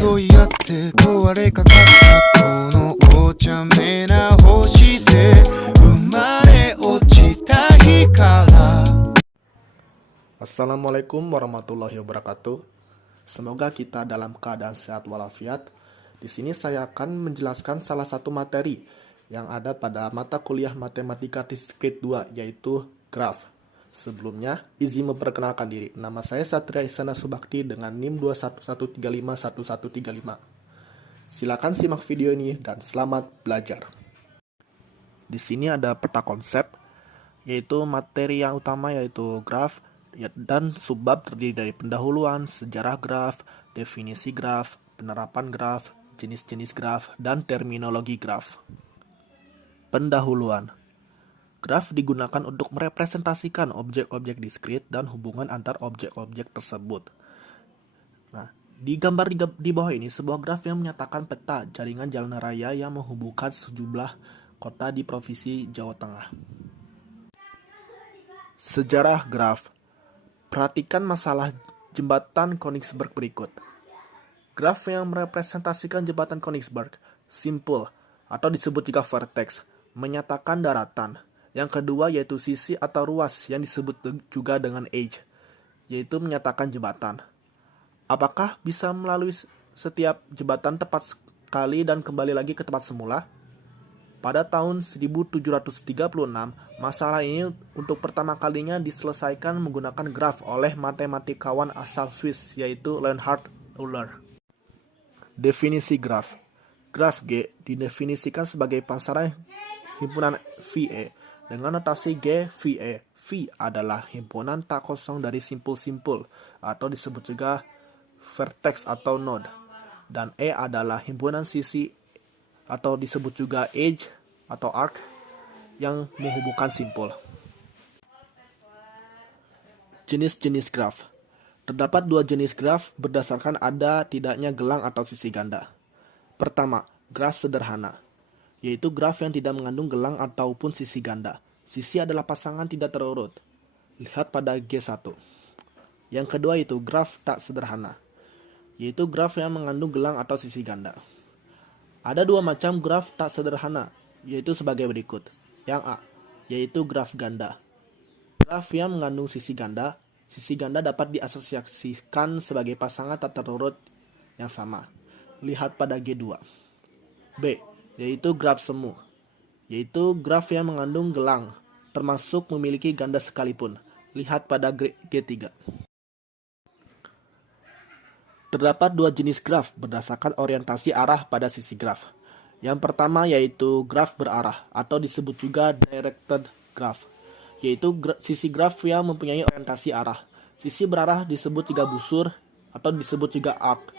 争い合って壊れかかったこのお茶目な星で生まれ落ちた日から。 Assalamualaikum warahmatullahi wabarakatuh. Semoga kita dalam keadaan sehat walafiat. Di sini saya akan menjelaskan salah satu materi yang ada pada mata kuliah Matematika Discrete 2, yaitu graf. Sebelumnya, izin memperkenalkan diri. Nama saya Satria Isana Subakti dengan NIM 211351135. Silakan simak video ini dan selamat belajar. Di sini ada peta konsep, yaitu materi yang utama yaitu graf, dan subbab terdiri dari pendahuluan, sejarah graf, definisi graf, penerapan graf, jenis-jenis graf, dan terminologi graf. Pendahuluan. Graf digunakan untuk merepresentasikan objek-objek diskrit dan hubungan antar objek-objek tersebut. Nah, di gambar di bawah ini sebuah graf yang menyatakan peta jaringan jalan raya yang menghubungkan sejumlah kota di Provinsi Jawa Tengah. Sejarah graf. Perhatikan masalah jembatan Königsberg berikut. Graf yang merepresentasikan jembatan Königsberg, simpul atau disebut juga vertex, menyatakan daratan. Yang kedua yaitu sisi atau ruas yang disebut juga dengan edge, yaitu menyatakan jembatan. Apakah bisa melalui setiap jembatan tepat sekali dan kembali lagi ke tempat semula? Pada tahun 1736, masalah ini untuk pertama kalinya diselesaikan menggunakan graf oleh matematikawan asal Swiss, yaitu Leonhard Euler. Definisi graf. Graf G didefinisikan sebagai pasaran himpunan VE dengan notasi G VE. V adalah himpunan tak kosong dari simpul-simpul atau disebut juga vertex atau node, dan E adalah himpunan sisi atau disebut juga edge atau arc yang menghubungkan simpul. Jenis-jenis graf. Terdapat dua jenis graf berdasarkan ada tidaknya gelang atau sisi ganda. Pertama, graf sederhana, yaitu graf yang tidak mengandung gelang ataupun sisi ganda. Sisi adalah pasangan tidak terurut. Lihat pada G1. Yang kedua itu graf tak sederhana, yaitu graf yang mengandung gelang atau sisi ganda. Ada dua macam graf tak sederhana, yaitu sebagai berikut. Yang A, yaitu graf ganda. Graf yang mengandung sisi ganda dapat diasosiasikan sebagai pasangan tak terurut yang sama. Lihat pada G2. B, yaitu graf semu, yaitu graf yang mengandung gelang, termasuk memiliki ganda sekalipun. Lihat pada G3. Terdapat dua jenis graf berdasarkan orientasi arah pada sisi graf. Yang pertama yaitu graf berarah atau disebut juga directed graph, yaitu sisi graf yang mempunyai orientasi arah. Sisi berarah disebut juga busur atau disebut juga arc.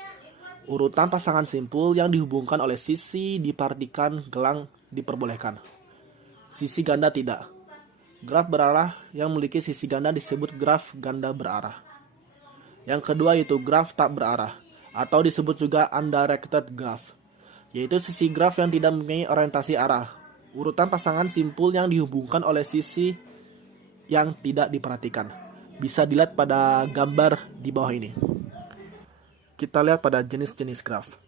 Urutan pasangan simpul yang dihubungkan oleh sisi dipartikan gelang diperbolehkan. Sisi ganda tidak. Graf berarah yang memiliki sisi ganda disebut graf ganda berarah. Yang kedua yaitu graf tak berarah atau disebut juga undirected graph, yaitu sisi graf yang tidak mempunyai orientasi arah. Urutan pasangan simpul yang dihubungkan oleh sisi yang tidak diperhatikan. Bisa dilihat pada gambar di bawah ini. Kita lihat pada jenis-jenis graf.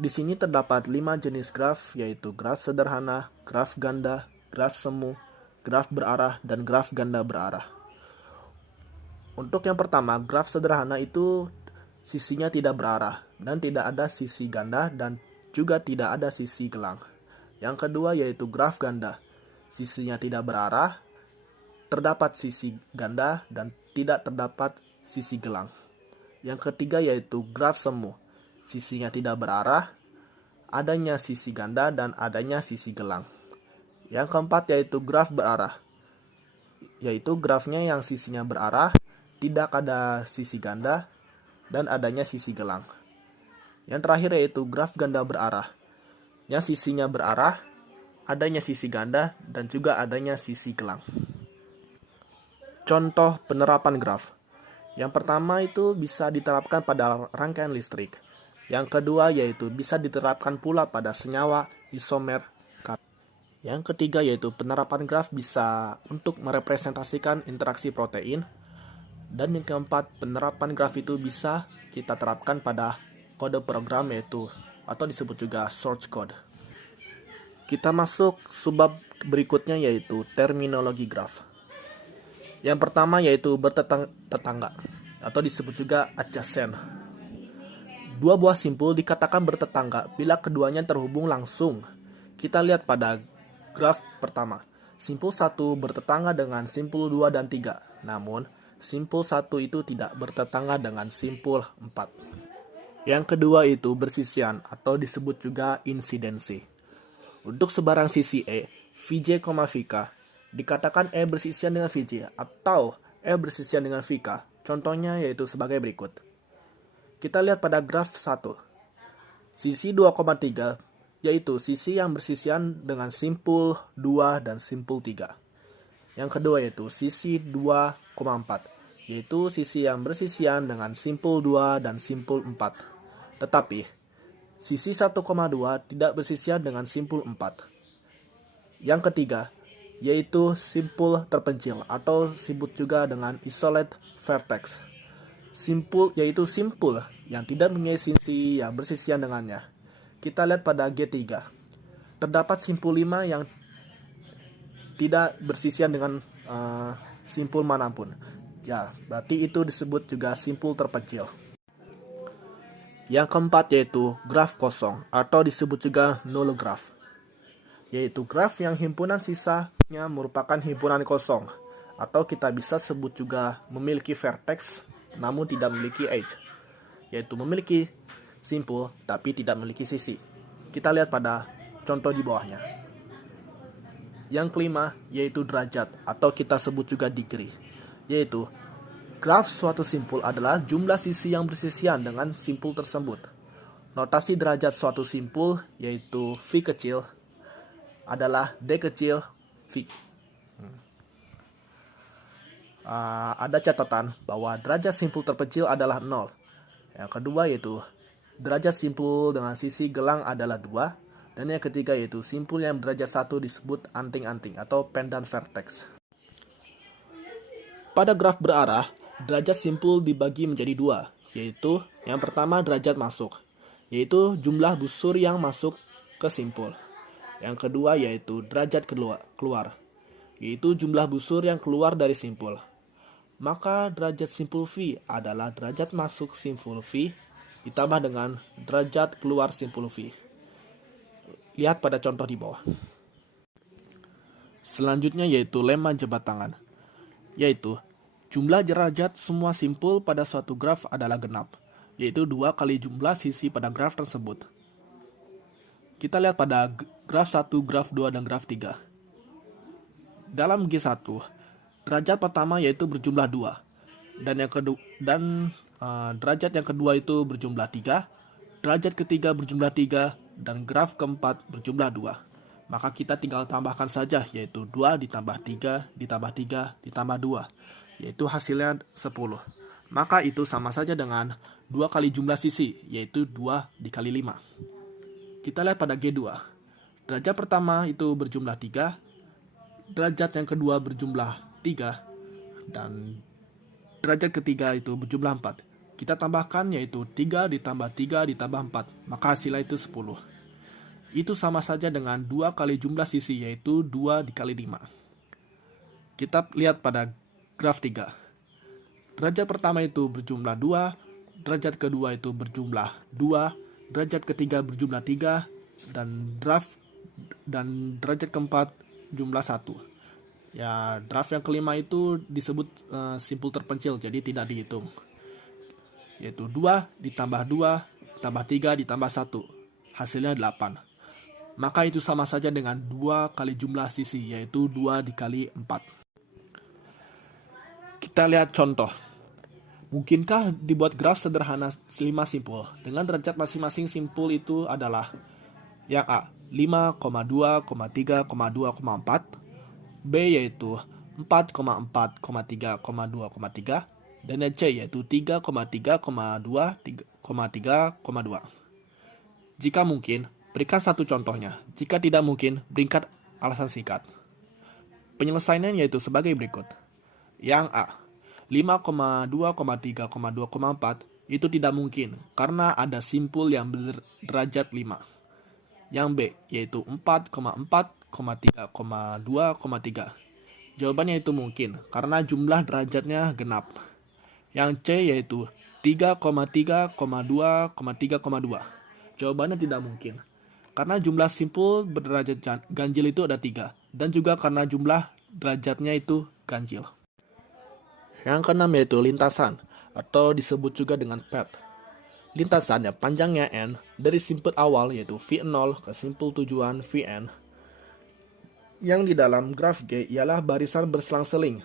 Di sini terdapat 5 jenis graf, yaitu graf sederhana, graf ganda, graf semu, graf berarah, dan graf ganda berarah. Untuk yang pertama, graf sederhana itu sisinya tidak berarah dan tidak ada sisi ganda dan juga tidak ada sisi gelang. Yang kedua yaitu graf ganda. Sisinya tidak berarah, terdapat sisi ganda dan tidak terdapat sisi gelang. Yang ketiga yaitu graf semu. Sisinya tidak berarah, adanya sisi ganda dan adanya sisi gelang. Yang keempat yaitu graf berarah, yaitu grafnya yang sisinya berarah, tidak ada sisi ganda, dan adanya sisi gelang. Yang terakhir yaitu graf ganda berarah, yang sisinya berarah, adanya sisi ganda, dan juga adanya sisi gelang. Contoh penerapan graf. Yang pertama itu bisa diterapkan pada rangkaian listrik. Yang kedua yaitu bisa diterapkan pula pada senyawa isomer. Yang ketiga yaitu penerapan graf bisa untuk merepresentasikan interaksi protein. Dan yang keempat, penerapan graf itu bisa kita terapkan pada kode program yaitu atau disebut juga source code. Kita masuk subbab berikutnya yaitu terminologi graf. Yang pertama yaitu bertetangga atau disebut juga adjacent. Dua buah simpul dikatakan bertetangga bila keduanya terhubung langsung. Kita lihat pada graf pertama. Simpul 1 bertetangga dengan simpul 2 dan 3. Namun, simpul 1 itu tidak bertetangga dengan simpul 4. Yang kedua itu bersisian atau disebut juga insidensi. Untuk sebarang sisi E, Vj, Vk, dikatakan E bersisian dengan Vj atau E bersisian dengan Vk. Contohnya yaitu sebagai berikut. Kita lihat pada graf 1. Sisi 2,3 yaitu sisi yang bersisian dengan simpul 2 dan simpul 3. Yang kedua yaitu sisi 2,4 yaitu sisi yang bersisian dengan simpul 2 dan simpul 4. Tetapi sisi 1,2 tidak bersisian dengan simpul 4. Yang ketiga yaitu simpul terpencil atau disebut juga dengan isolate vertex. Simpul yaitu simpul yang tidak mempunyai sisi yang bersisian dengannya. Kita lihat pada G3. Terdapat simpul 5 yang tidak bersisian dengan simpul manapun. Ya, berarti itu disebut juga simpul terpencil. Yang keempat yaitu graf kosong atau disebut juga null graph. Yaitu graf yang himpunan sisanya merupakan himpunan kosong. Atau kita bisa sebut juga memiliki vertex namun tidak memiliki edge. Yaitu memiliki simpul tapi tidak memiliki sisi. Kita lihat pada contoh di bawahnya. Yang kelima yaitu derajat atau kita sebut juga degree. Yaitu graf suatu simpul adalah jumlah sisi yang bersisian dengan simpul tersebut. Notasi derajat suatu simpul yaitu V kecil adalah D kecil V. Ada catatan bahwa derajat simpul terpencil adalah 0. Yang kedua yaitu derajat simpul dengan sisi gelang adalah 2. Dan yang ketiga yaitu simpul yang derajat 1 disebut anting-anting atau pendant vertex. Pada graf berarah, derajat simpul dibagi menjadi 2, yaitu yang pertama derajat masuk, yaitu jumlah busur yang masuk ke simpul. Yang kedua yaitu derajat keluar, yaitu jumlah busur yang keluar dari simpul. Maka derajat simpul V adalah derajat masuk simpul V ditambah dengan derajat keluar simpul V. Lihat pada contoh di bawah. Selanjutnya yaitu lemma jebat tangan, yaitu jumlah derajat semua simpul pada suatu graf adalah genap, yaitu 2 kali jumlah sisi pada graf tersebut. Kita lihat pada graf 1, graf 2, dan graf 3. Dalam G1, derajat pertama yaitu berjumlah 2, dan derajat yang kedua itu berjumlah 3, derajat ketiga berjumlah 3, dan graf keempat berjumlah 2. Maka kita tinggal tambahkan saja, yaitu 2 ditambah 3 ditambah 3 ditambah 2, yaitu hasilnya 10. Maka itu sama saja dengan 2 kali jumlah sisi, yaitu 2 dikali 5. Kita lihat pada G2. Derajat pertama itu berjumlah 3, derajat yang kedua berjumlah 3, dan derajat ketiga itu berjumlah 4. Kita tambahkan yaitu 3 ditambah 3 ditambah 4, maka hasilnya itu 10. Itu sama saja dengan 2 kali jumlah sisi, yaitu 2 dikali 5. Kita lihat pada graf 3. Derajat pertama itu berjumlah 2, derajat kedua itu berjumlah 2, derajat ketiga berjumlah 3, dan derajat keempat jumlah 1. Ya, graf yang kelima itu disebut simpul terpencil, jadi tidak dihitung. Yaitu 2 ditambah 2 ditambah 3 ditambah 1, hasilnya 8. Maka itu sama saja dengan 2 kali jumlah sisi, yaitu 2 dikali 4. Kita lihat contoh. Mungkinkah dibuat graf sederhana 5 simpul dengan derajat masing-masing simpul itu adalah yang A 5,2,3,2,4, B yaitu 4,4,3,2,3, dan yang C yaitu 3,3,2,3,2. Jika mungkin, berikan satu contohnya. Jika tidak mungkin, berikan alasan singkat. Penyelesaiannya yaitu sebagai berikut. Yang A, 5,2,3,2,4 itu tidak mungkin karena ada simpul yang berderajat 5. Yang B yaitu 4,4,3,2,3. Jawabannya itu mungkin karena jumlah derajatnya genap. Yang C yaitu 3,3,2,3,2. Jawabannya tidak mungkin karena jumlah simpul berderajat ganjil itu ada 3 dan juga karena jumlah derajatnya itu ganjil. Yang keenam yaitu lintasan atau disebut juga dengan pad. Lintasan yang panjangnya N dari simpul awal yaitu V0 ke simpul tujuan Vn. Yang di dalam graf G ialah barisan berselang-seling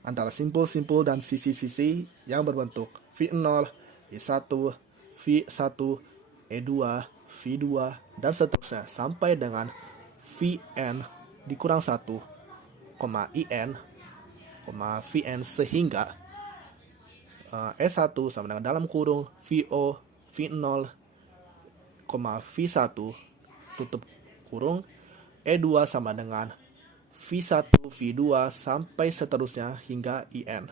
antara simpul-simpul dan sisi-sisi yang berbentuk V0, E1, V1, E2, V2, dan seterusnya sampai dengan Vn dikurang 1, In, Vn sehingga E1 sama dengan dalam kurung VO, V0, V1 tutup kurung, E2 sama dengan V1, V2 sampai seterusnya hingga In.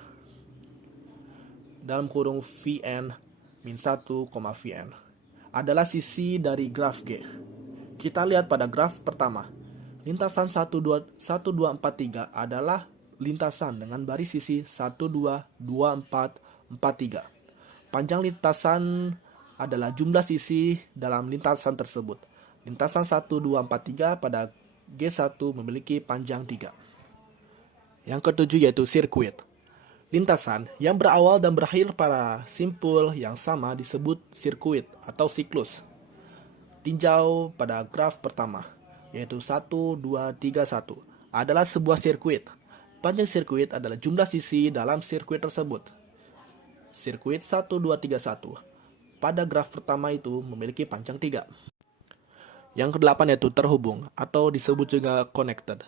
Dalam kurung Vn min 1, Vn adalah sisi dari graf G. Kita lihat pada graf pertama. Lintasan 1, 2, 4, 3 adalah lintasan dengan baris sisi 1, 2, 2, 4, 4, 3. Panjang lintasan adalah jumlah sisi dalam lintasan tersebut. Lintasan 1, 2, 4, 3 pada G1 memiliki panjang 3. Yang ketujuh yaitu sirkuit. Lintasan yang berawal dan berakhir pada simpul yang sama disebut sirkuit atau siklus. Tinjau pada graf pertama, yaitu 1, 2, 3, 1 adalah sebuah sirkuit. Panjang sirkuit adalah jumlah sisi dalam sirkuit tersebut. Sirkuit 1, 2, 3, 1 pada graf pertama itu memiliki panjang 3. Yang kedelapan yaitu terhubung atau disebut juga connected.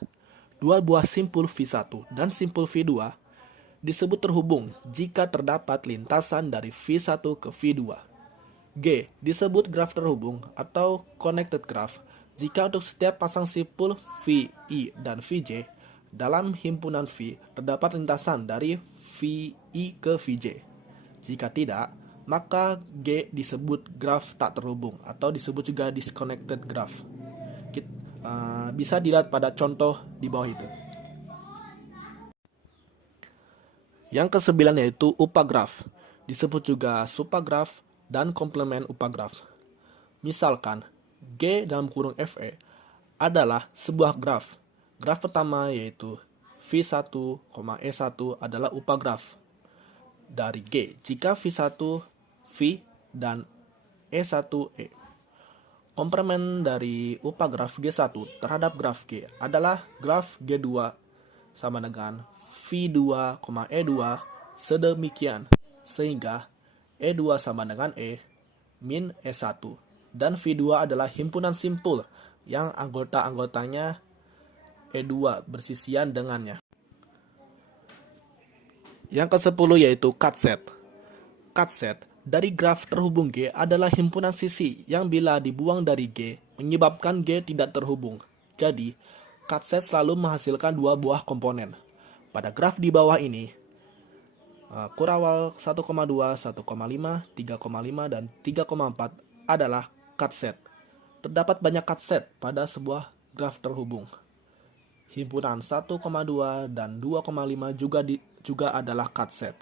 Dua buah simpul V1 dan simpul V2 disebut terhubung jika terdapat lintasan dari V1 ke V2. G disebut graf terhubung atau connected graph jika untuk setiap pasang simpul VI dan VJ dalam himpunan V terdapat lintasan dari VI ke VJ. Jika tidak, maka G disebut graf tak terhubung atau disebut juga disconnected graph. Bisa dilihat pada contoh di bawah itu. Yang kesembilan yaitu upagraf, disebut juga supagraf dan komplement upagraf. Misalkan G dalam kurung Fe adalah sebuah graf. Graf pertama yaitu V1, E1 adalah upagraf dari G jika V1 V dan E1 E. Komplement dari upagraf G1 terhadap graf G adalah graf G2 sama dengan V2, E2 sedemikian sehingga E2 sama dengan E min E1 dan V2 adalah himpunan simpul yang anggota-anggotanya E2 bersisian dengannya. Yang ke-10 yaitu cut set. Cut set dari graf terhubung G adalah himpunan sisi yang bila dibuang dari G menyebabkan G tidak terhubung. Jadi, cut set selalu menghasilkan dua buah komponen. Pada graf di bawah ini, kurawal 1,2, 1,5, 3,5, dan 3,4 adalah cut set. Terdapat banyak cut set pada sebuah graf terhubung. Himpunan 1,2 dan 2,5 juga adalah cut set.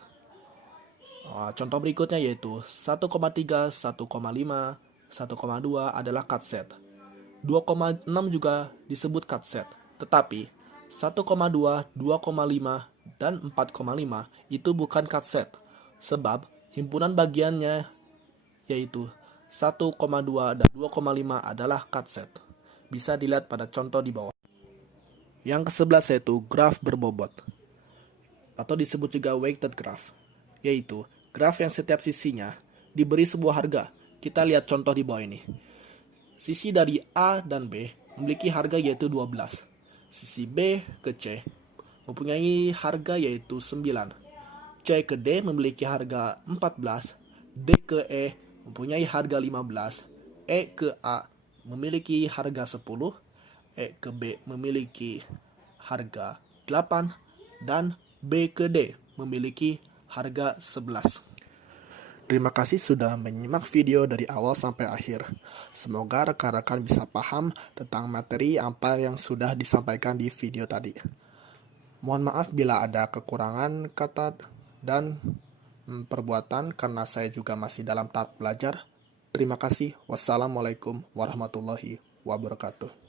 Contoh berikutnya yaitu 1,3, 1,5, 1,2 adalah cut set. 2,6 juga disebut cut set. Tetapi 1,2, 2,5, dan 4,5 itu bukan cut set. Sebab himpunan bagiannya yaitu 1,2 dan 2,5 adalah cut set. Bisa dilihat pada contoh di bawah. Yang ke-11 yaitu graf berbobot atau disebut juga weighted graph, yaitu graf yang setiap sisinya diberi sebuah harga. Kita lihat contoh di bawah ini. Sisi dari A dan B memiliki harga yaitu 12. Sisi B ke C mempunyai harga yaitu 9. C ke D memiliki harga 14. D ke E mempunyai harga 15. E ke A memiliki harga 10. E ke B memiliki harga 8. Dan B ke D memiliki harga 11. Terima kasih sudah menyimak video dari awal sampai akhir. Semoga rekan-rekan bisa paham tentang materi apa yang sudah disampaikan di video tadi. Mohon maaf bila ada kekurangan kata dan perbuatan karena saya juga masih dalam tahap belajar. Terima kasih. Wassalamualaikum warahmatullahi wabarakatuh.